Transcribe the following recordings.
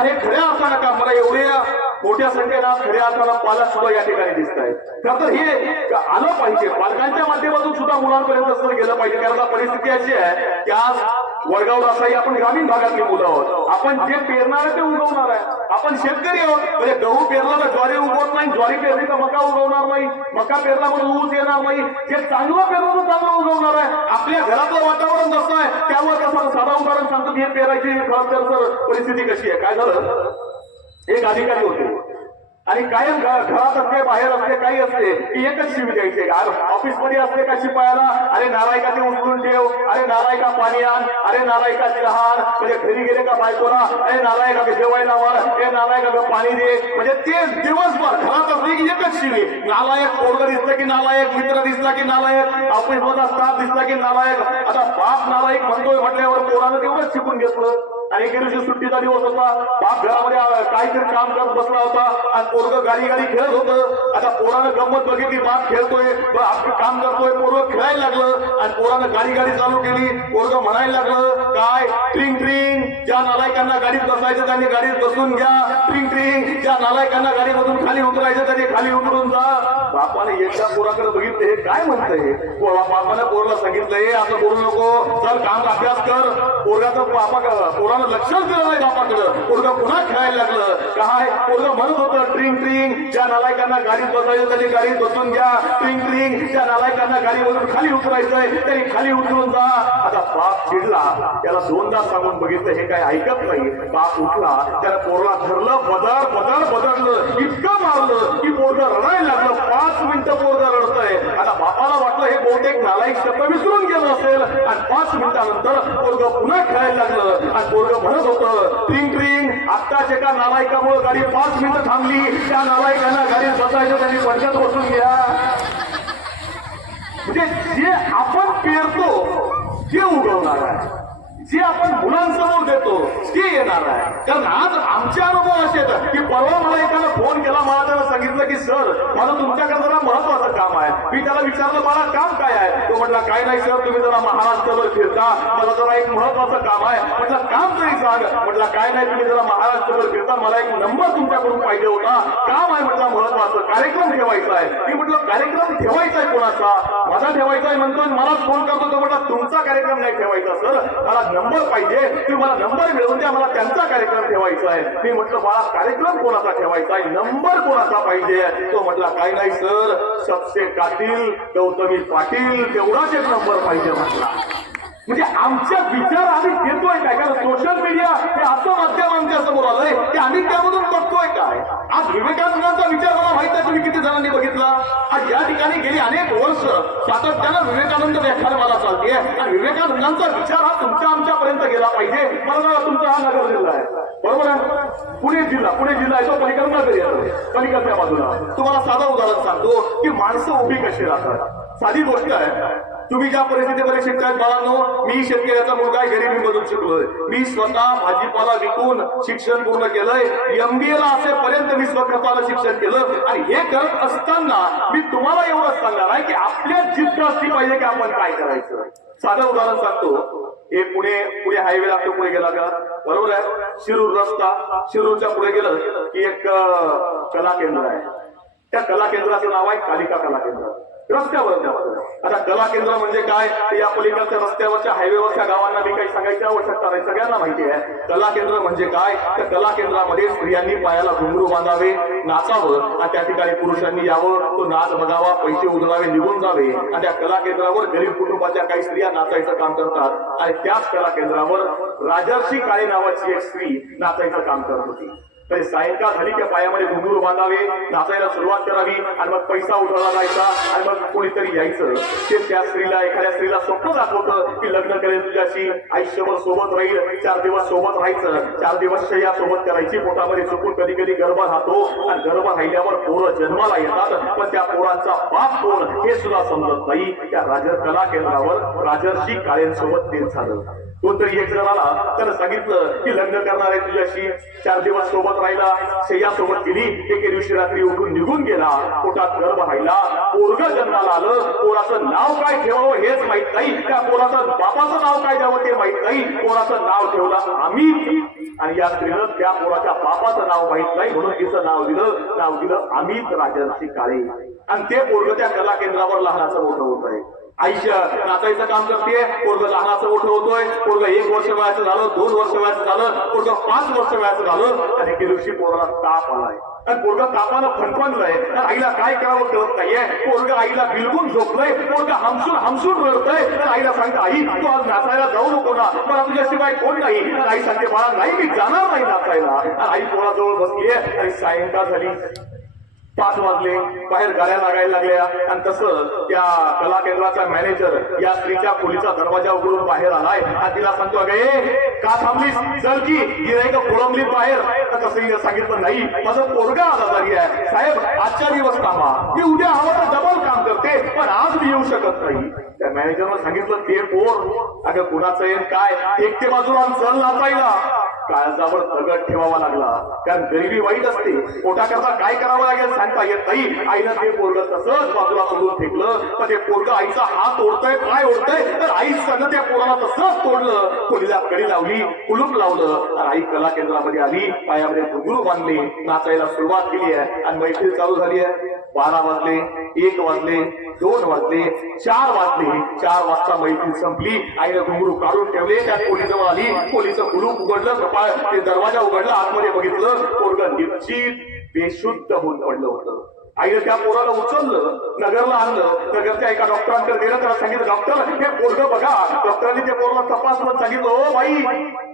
आणि खऱ्या अर्थानं का मला एवढ्या मोठ्या संख्येनं खऱ्या अर्थानं पालक सुद्धा या ठिकाणी दिसत आहेत. खरं तर हे आलं पाहिजे, पालकांच्या माध्यमातून सुद्धा मुलांपर्यंत असं गेलं पाहिजे. कारण परिस्थिती अशी आहे की आज वडगाव रसाई आपण ग्रामीण भागातली मुलं आहोत. आपण जे पेरणार आहे ते उगवणार आहे. आपण शेतकरी आहोत. म्हणजे गहू पेरला तर ज्वारी उगवत नाही, ज्वारी पेरली तर मका उगवणार नाही, मका पेरला म्हणून ऊस येणार नाही. जे चांगलं पेरलं तर चांगलं उगवणार आहे. आपल्या घरातलं वातावरण कसं आहे त्यावर कसं साधा उदाहरण सांगतो की हे पेरायची परिस्थिती कशी आहे. काय झालं, एक अधिकारी होते आणि कायम घरात असते बाहेर असते काही असते की एकच शिवी द्यायचे. ऑफिस मध्ये असते का शिपायाला, अरे नालायका ते उचलून ठेव, अरे नालायका पाणी आण, अरे नालायका चहा आण. म्हणजे घरी गेले का बायकोला, अरे नालायका जेवायला वाढ, अरे नालायका पाणी दे. म्हणजे ते दिवसभर घरात असले की एकच शिवी. नालायक पोरग दिसलं की नालायक, मित्र दिसला की नालायक, ऑफिस मधला स्टाफ दिसला की नालायक. आता बाप नालायक म्हणतोय म्हटल्यावर पोरानं तेवढंच शिकून घेतलं. आणि एके दिवशी सुट्टीचा दिवस होता, बाप घरामध्ये काहीतरी काम करत बसला होता आणि पोरग गाडी खेळत होतं. आता पोरानं गंमत बघितली, बाप खेळतोय, आपलं काम करतोय, पोरग खेळायला लागलं आणि पोरानं गाडी चालू केली. पोरग म्हणायला लागलं काय, ट्रिंग ट्रिंग, ज्या नालायकांना गाडीत बसायचं त्यांनी गाडीत बसून घ्या, ट्रिंग ट्रिंग, ज्या नालायकांना गाडीमधून खाली उतरायचं त्यांनी खाली उतरून जा. बापाने एकदा पोराकडे बघितलं, हे काय म्हणतंय. बापाने पोरला सांगितलंय असं बोलू नको, चल काम अभ्यास कर. पोरगाचं पोरानं लक्षच दिलं नाही बापाकडं. पोरगा पुन्हा खेळायला लागलं. काय, पोरगा म्हणत होतं ट्रिंग ट्रिंग, ज्या नालायकांना गाडीत बसायचं त्यांनी गाडीत बसून घ्या, ट्रिंग ट्रिंग, ज्या नालायकांना गाडीवरून खाली उतरायचंय त्यांनी खाली उतरून जा. आता बाप चिडला, त्याला दोनदा सांगून बघितलं, हे काय ऐकत नाही. बाप उठला, त्याला पोरला धरलं, बदललं, इतकं मारलं की पोरगा रडायला लागलं. 5 मिनिटं पोरगा रडतंय. आता बापाला वाटलं हे बहुतेक नालायक शब्द विसरून गेलं असेल आणि 5 मिनिटानंतर पोरगा पुन्हा खेळायला लागलं आणि पोरग म्हणत होतं ट्रिंग ट्रिंग, आत्ताच एका नालायकामुळे गाडी 5 मिनिटं थांबली, त्या नालायकांना गाडीत बसायचं त्यांनी पडक्यात बसून घ्या. म्हणजे जे आपण पेरतो जे उगवणार आहे, जे आपण मुलांसमोर देतो ते येणार आहे. कारण आज आमचे अनुभव असे आहेत की परवा मला एकाला फोन केला, मला त्याला सांगितलं की सर मला तुमच्याकडे जरा महत्वाचं काम आहे. मी त्याला विचारलं मला काम काय आहे. तो म्हटला काय नाही सर, तुम्ही जरा महाराष्ट्रभर फिरता, मला जरा एक महत्वाचं काम आहे. म्हटलं काम तरी सांग. म्हटलं काय नाही, तुम्ही जरा महाराष्ट्रभर फिरता, मला एक नंबर तुमच्याकडून पाहिजे होता. काम आहे म्हटलं महत्वाचं, कार्यक्रम ठेवायचा आहे. मी म्हटलं कार्यक्रम ठेवायचा आहे कोणाचा, माझा ठेवायचा आहे म्हणतो, मलाच फोन करतो. तो म्हटला तुमचा कार्यक्रम नाही ठेवायचा सर, मला नंबर पाहिजे, तुम्ही मला नंबर मिळवून द्या, मला त्यांचा कार्यक्रम ठेवायचा आहे. मी म्हटलं बाळा कार्यक्रम कोणाचा ठेवायचा आहे, नंबर कोणाचा पाहिजे. तो म्हटला काय नाही सर, सबसे कातील गौतमी पाटील तेवढाच एक नंबर पाहिजे म्हटला. म्हणजे आमच्या विचार आम्ही घेतोय काय, कारण सोशल मीडिया हे असं माध्यम आमच्या समोर आलंय की आम्ही त्यामधून बघतोय काय. आज विवेकानंदांचा विचार मला माहित आहे, तुम्ही किती जणांनी बघितला. आज या ठिकाणी गेली अनेक वर्ष सातत्यानं विवेकानंद व्याख्यानमाला चालते आणि विवेकानंदांचा विचार हा तुमच्या आमच्यापर्यंत गेला पाहिजे. मला तुमचा हा नगर जिल्हा आहे, बरोबर आहे, पुणे जिल्हा आहे, तो पलीकडचा पलीकडच्या बाजूला. तुम्हाला साधं उदाहरण सांगतो की माणसं उभी कशी राहतात. साधी गोष्ट आहे, तुम्ही ज्या परिस्थितीमध्ये शिकतायत बाळांनो, मी शेतकऱ्याचा मुलगा गरिबीमधून शिकलोय. मी स्वतः भाजीपाला विकून शिक्षण पूर्ण केलंय. MBA ला असेपर्यंत मी स्वखताला शिक्षण केलं आणि हे करत असताना मी तुम्हाला एवढंच सांगणार आहे की आपल्या जिद्द असली पाहिजे की आपण काय करायचं. साधं उदाहरण सांगतो, हे पुणे हायवे लागतो, पुढे गेला का बरोबर आहे, शिरूर रस्ता, शिरूरच्या पुढे गेलं की एक कला केंद्र आहे. त्या कला केंद्राचं नाव आहे कालिका कला केंद्र. रस्त्यावर आता कला केंद्र म्हणजे काय, या पलीकडच्या रस्त्यावरच्या हायवेवरच्या गावांना मी काही सांगायची आवश्यकता नाही, सगळ्यांना माहिती आहे. कला केंद्र म्हणजे काय, त्या कला केंद्रामध्ये स्त्रियांनी पायाला घुंगरू बांधावे, नाचावं आणि त्या ठिकाणी पुरुषांनी यावं, तो नाच बघावा, पैसे उधळावे, निघून जावे. आणि त्या कला केंद्रावर गरीब कुटुंबाच्या काही स्त्रिया नाचायचं काम करतात आणि त्याच कला केंद्रावर राजर्षी काळे नावाची एक स्त्री नाचायचं काम करत होती. तर सायंकाळ झाली की पायामध्ये घुंगरू बांधावे, नाचायला सुरुवात करावी आणि मग पैसा उधळला जायचा आणि मग कोणीतरी यायचं. ते त्या स्त्रीला, एखाद्या स्त्रीला स्वप्न दाखवतं की लग्न करेल तुझ्याशी, आयुष्यभर सोबत राहील, 4 दिवस सोबत राहायचं, 4 दिवस शय्या सोबत करायची. पोटामध्ये चुकून कधी कधी गर्भ राहतो आणि गर्भ राहिल्यावर पोरं जन्माला येतात, पण त्या पोरांचा बाप कोण हे सुद्धा समजत नाही. त्या कला केंद्रावर राजर्षी काळेंसोबत तेच झालं. कोणतरी एक जण आला, त्यानं सांगितलं की लग्न करणार आहे तुझ्याशी, 4 दिवस सोबत राहिला, शय्या सोबत केली, एके दिवशी रात्री उठून निघून गेला, पोटात गर्भ राहिला, पोरग जन्माला आलं, पोराचं नाव काय ठेवावं हेच माहित नाही, त्या पोराचं बापाचं नाव काय द्यावं ते माहित नाही, पोराचं नाव ठेवलं आम्ही. आणि या स्त्रीनं त्या पोराच्या बापाचं नाव माहित नाही म्हणून तिचं नाव दिलं अमित राजर्षी काळे. आणि ते पोरग त्या कला केंद्रावर लहानाचं मोठं होत आहे. आईच्या नाचायचं काम करते, पोरग लहानाचं मोठं होतोय. पोरग 1 वर्ष वयाचं झालं, 2 वर्ष वयाचं झालं, पोरग 5 वर्ष वयाचं झालं. आणि एके दिवशी पोराला ताप आलाय आणि पोरग तापानं फणफणलंय. तर आईला काय करावं कळत नाहीये. पोरग आईला बिलगून झोपलंय. पोरग हमसून रडतंय. तर आईला सांगते, आई तू आज नाचायला जाऊ नको ना, मला तुझ्याशिवाय कोण नाही. तर आई सांगते, बाळा नाही मी जाणार नाही नाचायला. आई पोराजवळ बसलीये आणि सायंकाळ झाली. 5 वाजले, बाहेर गाड्या लागायला लागल्या. आणि तसं त्या कला केंद्राचा मॅनेजर या स्त्रीच्या खोलीचा दरवाजा उघडून बाहेर आलाय आणि तिला सांगतो, अगं का थांबलीस, चल की गिऱ्हाईक कोळंबलीत बाहेर. तसं हिने सांगितलं, नाही माझं पोरगा आजारी आहे साहेब, आजच्या दिवस थांबा, मी उद्या हवं तर डबल काम करते, पण आज मी येऊ शकत नाही. त्या मॅनेजरनं सांगितलं, ते पोर अगं कुणाचं येईल काय, एकटे बाजूला चल नाचायला. काळजावर दगड ठेवावा लागला, कारण गरिबी वाईट असते. पोटाकरता काय करावं लागेल सांगता येत नाही. आईनं ते पोरग तसंच बाजूला सोडून फेकलं. तर ते पोरग आईचा हात ओढतंय, पाय ओढतंय. तर आई सगळं त्या पोराला तसंच तोडलं. खोलीला कडी लावली, कुलूप लावलं. आणि आई कला केंद्रामध्ये आली, पायामध्ये घुंगरू बांधले, नाचायला सुरुवात केली आहे. आणि मैफिल चालू झाली आहे. 12 वाजले, 1 वाजले, 2 वाजले, 4 वाजले. 4 वाजता मैफिल संपली. आईनं घुंगरू काढून ठेवले. त्या खोलीजवळ आली, खोलीचं कुलूप उघडलं, ते दरवाजा उघडला, आतमध्ये बघितलं, पोरग निश्चित बेशुद्ध होऊन पडलं होतं. आईनं त्या पोराला उचललं, नगरला आणलं. नगरच्या एका डॉक्टरांकडे गेलं, त्याला सांगितलं, डॉक्टर हे पोरग बघा. डॉक्टरांनी त्या पोराला तपासलं, सांगितलं, ओ बाई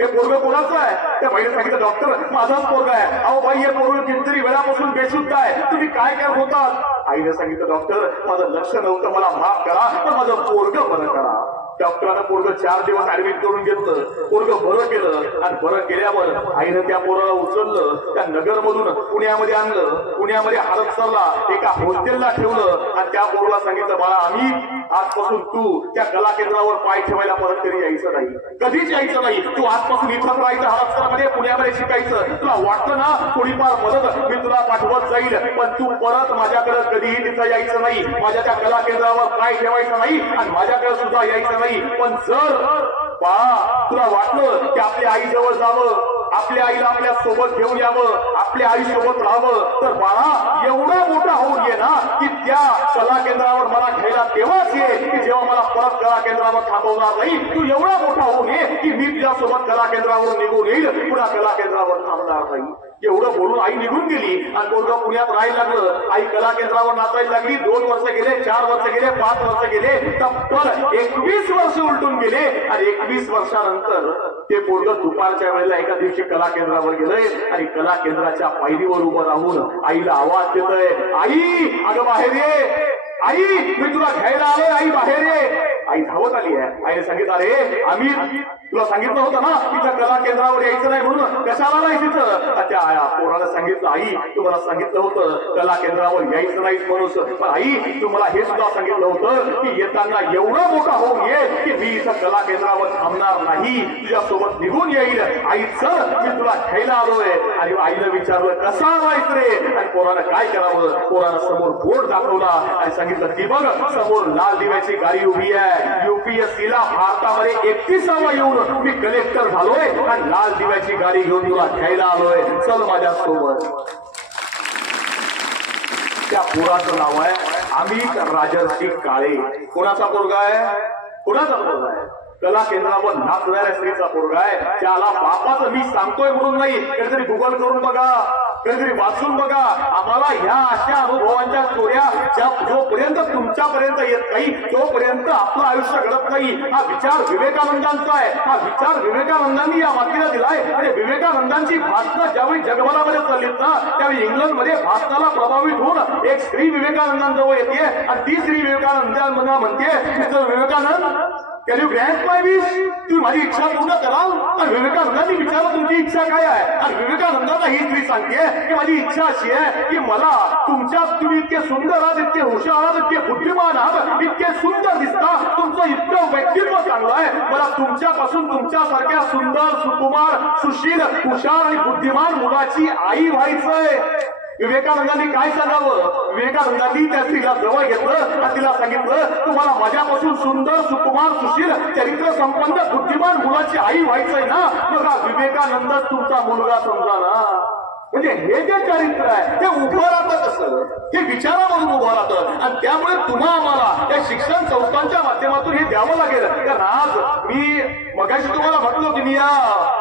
हे पोरग कोणाचं आहे. त्या बाईने सांगितलं, डॉक्टर माझाच पोरग आहे. अहो बाई हे पोरग कितीतरी वेळापासून बेशुद्ध आहे, तुम्ही काय करत होतात. आईने सांगितलं, डॉक्टर माझं लक्ष नव्हतं, मला माफ करा, पण माझं पोरग बरं करा. डॉक्टरांना पोरग 4 दिवस ऍडमिट करून घेतलं. पोरग बरं केलं आणि बरं केल्यावर आईनं त्या पोराला उचललं, त्या नगरमधून पुण्यामध्ये आणलं. पुण्यामध्ये हडपसरला एका हॉस्टेलला ठेवलं. आणि त्या पोराला सांगितलं, बाळा आम्ही आजपासून तू त्या कला केंद्रावर पाय ठेवायला परत तरी यायचं नाही, कधीच यायचं नाही. तू आजपासून इथं राहायचं, हडपसरमध्ये पुण्यामध्ये शिकायचं. तुला वाटलं ना थोडीफार मदत मी तुला पाठवत जाईल, पण तू परत माझ्याकडे कधीही तिथं यायचं नाही. माझ्या त्या कला केंद्रावर पाय ठेवायचा नाही आणि माझ्याकडे सुद्धा यायचं नाही. पण जर बाळा तुला वाटलं की आपल्या आई जवळ जावं, आपल्या आईला आपल्या सोबत घेऊन यावं, आपल्या आई सोबत राहावं, तर बाळा एवढा मोठा होऊन ये ना की त्या कला केंद्रावर मला घ्यायला तेव्हाच ये की जेव्हा मला परत कला केंद्रावर थांबवणार नाही. तू एवढा मोठा होऊन ये की मी तुझ्या सोबत कला केंद्रावर निघून येईल, पुन्हा कला केंद्रावर थांबणार नाही. एवढं बोलून आई निघून गेली आणि पोरग पुण्यात राहायला लागलं. आई कला केंद्रावर नाचायला लागली. 2 वर्ष गेले, 4 वर्ष गेले, 5 वर्ष गेले, तब्बल 21 वर्ष उलटून गेले. आणि 21 वर्षानंतर ते पोरग दुपारच्या वेळेला एका दिवशी कला केंद्रावर गेलंय आणि कला केंद्राच्या पायरीवर उभं राहून आईला आवाज देतोय, आई अगं बाहेर ये, आई मी तुला घ्यायला आलोय, आई बाहेर ये. आई धावत आली आहे. आईने सांगितलं, अरे आम्ही तुला सांगितलं होतं ना तिथं कला केंद्रावर यायचं नाही म्हणून, कशाला नाही तिथं. त्या पोराला सांगितलं, आई तुम्हाला सांगितलं होतं कला केंद्रावर यायचं नाही म्हणून, पण आई तुम्हाला हे सुद्धा सांगितलं होतं की येताना एवढा मोठा होऊन ये की मी इथं कला केंद्रावर थांबणार नाही, तुझ्या सोबत निघून येईल. आई चल मी तुला घ्यायला आलोय. आणि आईनं विचारलं, कसा आलायस रे. आणि पोरानं काय करावं, पोरानं समोर बोर्ड दाखवला आणि सांगितलं, ती बघ समोर लाल दिव्याची गाडी उभी आहे. UPSCला भारतामध्ये 31वा येऊन मी कलेक्टर झालोय आणि लाल दिव्याची गाडी घेऊन तुला घ्यायला आलोय, चल माझ्या सोबत. त्या पोराचं नाव आहे अमित राजर्षी काळे. कोणाचा पोरगा आहे, कोणाचा पोरगा आहे, कला केंद्रावर नाचणाऱ्या स्त्रीचा पोरगा आहे. त्याला बापाचं मी सांगतोय म्हणून नाही, कधीतरी गुगल करून बघा, कधीतरी वाचून बघा. आम्हाला ह्या अशा अनुभवांच्या स्टोऱ्या जोपर्यंत तुमच्यापर्यंत येत नाही तोपर्यंत आपलं आयुष्य घडत नाही. हा विचार विवेकानंदांचा आहे. हा विचार विवेकानंदांनी या मातीला दिलाय. आणि विवेकानंदांची भाषणं ज्यावेळी जगभरामध्ये चाललीत ना, त्यावेळी इंग्लंडमध्ये भाषणाला प्रभावित होऊन एक स्त्री विवेकानंदांजवळ येते आणि ती स्त्री विवेकानंदांना म्हणते, Vivekananda can you grant my wish, तुम्ही माझी इच्छा पूर्ण कराल. आणि विवेकानंदांनी विचारलं, तुमची इच्छा काय आहे. आणि विवेकानंदांना ही स्त्री सांगते की माझी इच्छा अशी आहे की मला तुमच्यात, तुम्ही इतके सुंदर आहात, इतके हुशार आहात, इतके बुद्धिमान आहात, इतके सुंदर दिसता, तुमचं इतकं व्यक्तित्व चांगलं आहे, मला तुमच्यापासून तुमच्यासारख्या सुंदर, सुकुमार, सुशील, हुशार आणि बुद्धिमान मुलाची आई व्हायचंय. विवेकानंदांनी काय सांगावं? विवेकानंदांनी त्या स्त्रीला जवळ घेतलं आणि तिला सांगितलं, तुम्हाला माझ्यापासून सुंदर सुकुमार सुशील चरित्र संपन्न बुद्धिमान मुलाची आई व्हायचंय ना, बघा विवेकानंदच तुमचा मुलगा समजा ना. म्हणजे हे जे चरित्र आहे ते उभं राहतं कसं, हे विचारामधून उभं राहतं. आणि त्यामुळे तुम्हा आम्हाला या शिक्षण संस्थांच्या माध्यमातून हे द्यावं लागेल. कारण आज मी मगाशी तुम्हाला म्हटलो की मी या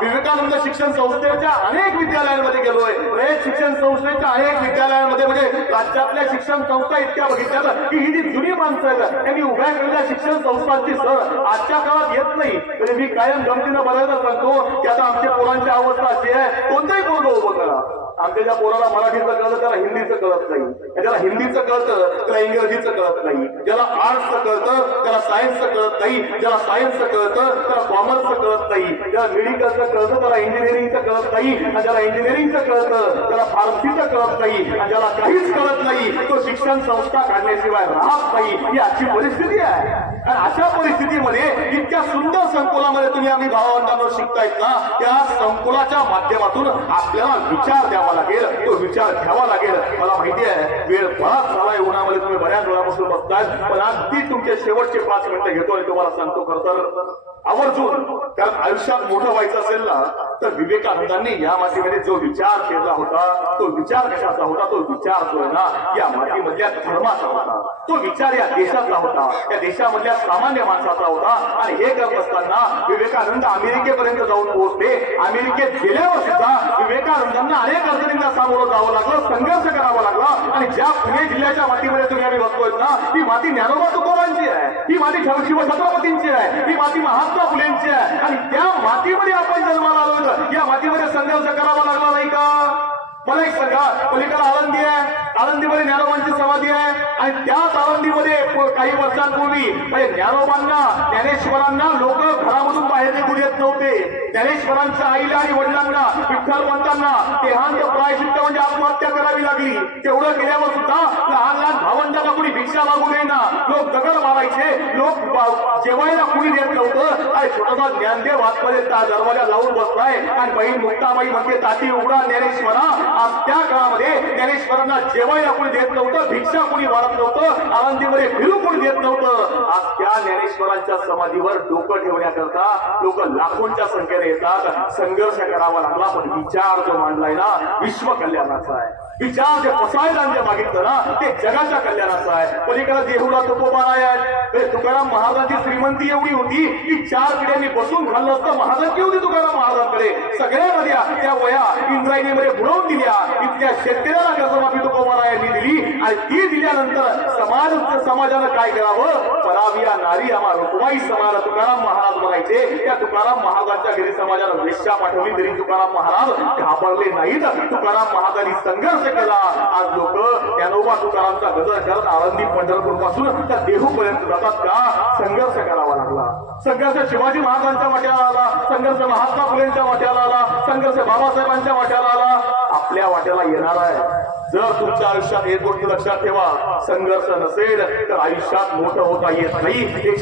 विवेकानंद शिक्षण संस्थेच्या अनेक विद्यालयांमध्ये गेलोय. रयत शिक्षण संस्थेच्या अनेक विद्यालयांमध्ये, म्हणजे राज्यातल्या शिक्षण संस्था इतक्या बघितल्या की ही जी जुनी माणसं आहेत त्यांनी उभ्या केलेल्या शिक्षण संस्थांची सर आजच्या काळात येत नाही. म्हणजे मी कायम गमतीनं बघायला सांगतो की आता आमच्या पोरांची अवस्था अशी आहे, कोणतंही पोरग उभं करा, आमच्या ज्या पोराला मराठीचं कळतं त्याला हिंदीचं कळत नाही, ज्याला हिंदीचं कळतं त्याला इंग्रजीचं कळत नाही, ज्याला आर्ट्सचं कळतं त्याला सायन्सचं कळत नाही, ज्याला सायन्सचं कळतं त्याला कॉमर्सचं कळत नाही, ज्याला मेडिकलचं कळतं त्याला इंजिनिअरिंगचं कळत नाही, आणि ज्याला इंजिनिअरिंगचं कळतं त्याला फार्मसीचं कळत नाही, आणि ज्याला काहीच कळत नाही तो शिक्षण संस्था काढण्याशिवाय राहत नाही. ही आजची परिस्थिती आहे. आणि अशा परिस्थितीमध्ये इतक्या सुंदर संकुलामध्ये तुम्ही आम्ही भावंडांवर शिकतायत ना, त्या संकुलाच्या माध्यमातून आपल्याला विचार द्यावा लागेल, तो विचार घ्यावा लागेल. मला माहिती आहे वेळ बराच झालाय, उन्हामध्ये तुम्ही बऱ्याच वेळापासून बसतायत, पण अगदी तुमचे शेवटचे 5 मिनिटं घेतोय तुम्हाला सांगतो खरं तर आवर्जून. कारण आयुष्यात मोठं व्हायचं असेल ना तर विवेकानंदांनी या मातीमध्ये जो विचार केला होता तो विचार कशाचा होता? तो विचार जो आहे ना या मातीमधल्या धर्माचा होता, तो विचार या देशाचा होता, त्या देशामधल्या सामान्य माणसाचा होता. आणि हे करत असताना विवेकानंद अमेरिकेपर्यंत जाऊन पोहोचले. अमेरिकेत गेल्यावर सुद्धा विवेकानंदांना अनेक अडचणींना सामोरं जावं लागलं, संघर्ष करावा लागला. आणि ज्या पुणे जिल्ह्याच्या मातीमध्ये तुम्ही आम्ही बघतोय ना, ही माती ज्ञानोबा तुकोबांची आहे, ही माती शिवछत्रपतींची आहे, ही माती महात्मा फुलेंची आहे. आणि त्या मातीमध्ये आपण जन्माला आलो तर या मातीमध्ये संघर्ष करावा लागला नाही का? मला एक सांगा, पलीकडे आळंदी आहे, आळंदीमध्ये ज्ञानोबांची समाधी आहे, आणि त्याच आळंदीमध्ये काही वर्षांपूर्वी म्हणजे ज्ञानोबांना ज्ञानेश्वरांना लोक घरामधून बाहेर निघू देत नव्हते. ज्ञानेश्वरांच्या आईला आणि वडिलांना विठ्ठलपंतांना देहांत प्रायश्चित्त म्हणजे आत्महत्या करावी लागली. तेवढं केल्यावर सुद्धा लहान लहान भावंडाला कुणी भिक्षा मागू देईना, लोक दगड मारायचे, लोक जेवायला कुणी देत नव्हतं. आणि छोटासा ज्ञानदेव आतमध्ये दरवाजा लावून बसलाय आणि बहीण मुक्ताबाई म्हणते ताती उघडा ज्ञानेश्वरा. आज त्या काळामध्ये ज्ञानेश्वरांना जेवायला कुणी देत नव्हतं, भिक्षा कुणी वाढत नव्हतं, आळंदीमध्ये फिरू कुणी देत नव्हतं. आज त्या ज्ञानेश्वरांच्या समाधीवर डोकं ठेवण्याकरता लोक लाखोंच्या संख्येने येतात. संघर्ष करावा लागला, पण विचार जो मांडलाय ना विश्व कल्याणाचा आहे. विचार जे पसायदान जे मागितलं ना ते जगाच्या कल्याणाचं आहे. पलीकडे देहुला तुकोबान आहे. तुकाराम महाराजांची श्रीमंती एवढी होती की 4 पिढ्यांनी बसून खाल्लं असतं. महाराजांची होती तुकाराम महाराजांकडे, सगळ्या नद्या त्या वया इंद्रायणीमध्ये बुडवून दिल्या. इथल्या शेतकऱ्याला कर्जमाफी तुकोबारायांनी दिली. आणि ती दिल्यानंतर समाजानं काय करावं? पराविया नारी आम्हा रुक्माई समाज तुकाराम महाराज म्हणायचे. त्या तुकाराम महाराजांच्या घरी समाजानं वेश्या पाठवली तरी तुकाराम महाराज घाबरले नाहीत. तुकाराम महाराजांनी संघर्ष केला. आज लोक ज्ञानोबा तुकारामचा गजर करत आळंदी पंढरपूर पासून त्या देहू पर्यंत जातात का? संघर्ष करावा लागला. संघर्ष शिवाजी महाराजांच्या वाट्याला आला, संघर्ष महात्मा फुलेंच्या वाट्याला आला, संघर्ष बाबासाहेबांच्या वाट्याला आला, आपल्या वाट्याला येणार आहे. जर तुमच्या आयुष्यात एक गोष्ट लक्षात ठेवा, संघर्ष नसेल तर आयुष्यात मोठं होता येत नाही. एक